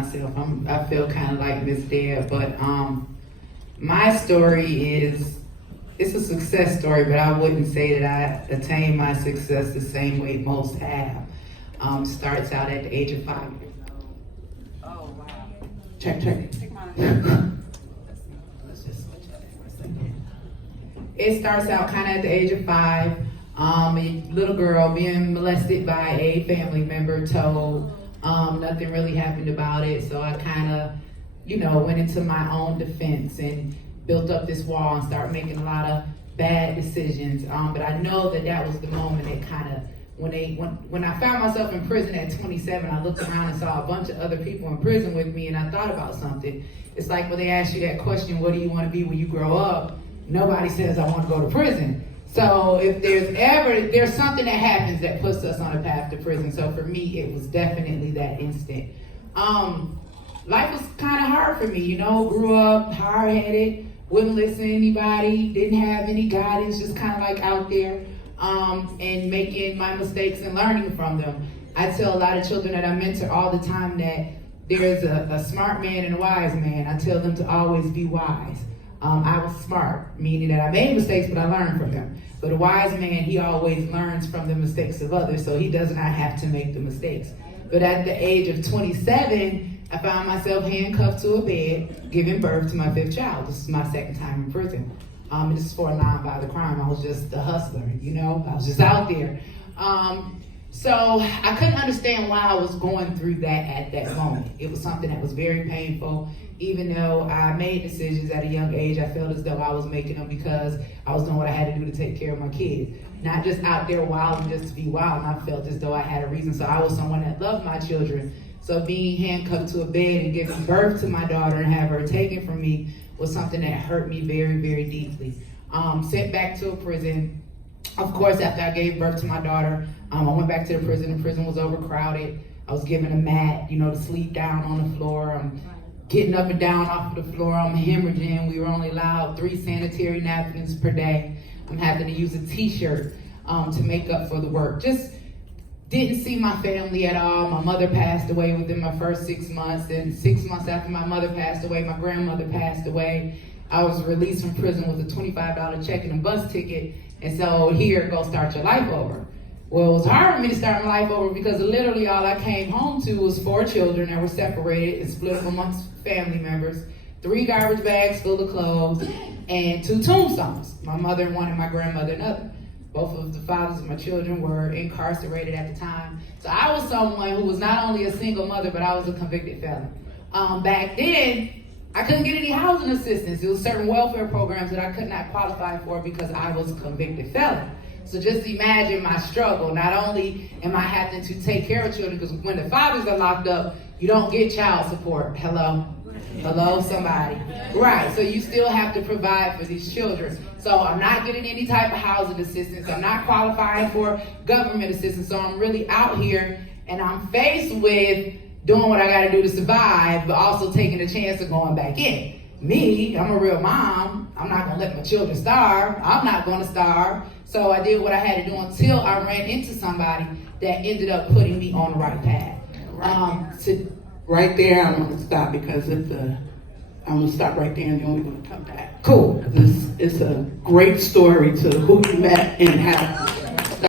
myself. I feel kind of like Miss Dare, but my story it's a success story, but I wouldn't say that I attained my success the same way most have. Starts out at the age of 5 years old. Oh wow! Check. Let's just switch that for a second. It starts out kind of at the age of 5. A little girl being molested by a family member, told nothing really happened about it, so I kind of, went into my own defense and built up this wall and started making a lot of bad decisions. But I know that was the moment that kind of, when I found myself in prison at 27, I looked around and saw a bunch of other people in prison with me, and I thought about something. It's like when they ask you that question, what do you want to be when you grow up? Nobody says, I want to go to prison. So if there's something that happens that puts us on a path to prison. So for me, it was definitely that instant. Life was kind of hard for me, grew up hard-headed, wouldn't listen to anybody, didn't have any guidance, just kind of like out there, and making my mistakes and learning from them. I tell a lot of children that I mentor all the time that there's a smart man and a wise man. I tell them to always be wise. I was smart, meaning that I made mistakes, but I learned from them. But a wise man, he always learns from the mistakes of others, so he does not have to make the mistakes. But at the age of 27, I found myself handcuffed to a bed, giving birth to my 5th child. This is my 2nd time in prison. This is for a non-violent crime. I was just a hustler, I was just out there. So I couldn't understand why I was going through that at that moment. It was something that was very painful. Even though I made decisions at a young age, I felt as though I was making them because I was doing what I had to do to take care of my kids. Not just out there wilding just to be wild, and I felt as though I had a reason. So I was someone that loved my children. So being handcuffed to a bed and giving birth to my daughter and have her taken from me was something that hurt me very, very deeply. Sent back to a prison. Of course, after I gave birth to my daughter, I went back to the prison. The prison was overcrowded. I was given a mat, to sleep down on the floor. I'm getting up and down off of the floor. I'm hemorrhaging. We were only allowed 3 sanitary napkins per day. I'm having to use a t-shirt to make up for the work. Just didn't see my family at all. My mother passed away within my first 6 months. And 6 months after my mother passed away, my grandmother passed away. I was released from prison with a $25 check and a bus ticket. And so here, go start your life over. Well, it was hard for me to start my life over because literally all I came home to was 4 children that were separated and split up amongst family members, 3 garbage bags full of clothes, and 2 tombstones. My mother and one and my grandmother another. Both of the fathers of my children were incarcerated at the time. So I was someone who was not only a single mother, but I was a convicted felon. Back then, I couldn't get any housing assistance. There was certain welfare programs that I could not qualify for because I was a convicted felon. So just imagine my struggle. Not only am I having to take care of children, because when the fathers are locked up, you don't get child support. Hello, somebody. Right, so you still have to provide for these children. So I'm not getting any type of housing assistance. I'm not qualifying for government assistance. So I'm really out here and I'm faced with doing what I gotta do to survive, but also taking a chance of going back in. Me, I'm a real mom. I'm not gonna let my children starve. I'm not gonna starve. So I did what I had to do until I ran into somebody that ended up putting me on the right path. Right there, I'm gonna stop because I'm gonna stop right there and then we're gonna come back. Cool. It's a great story to who you met and how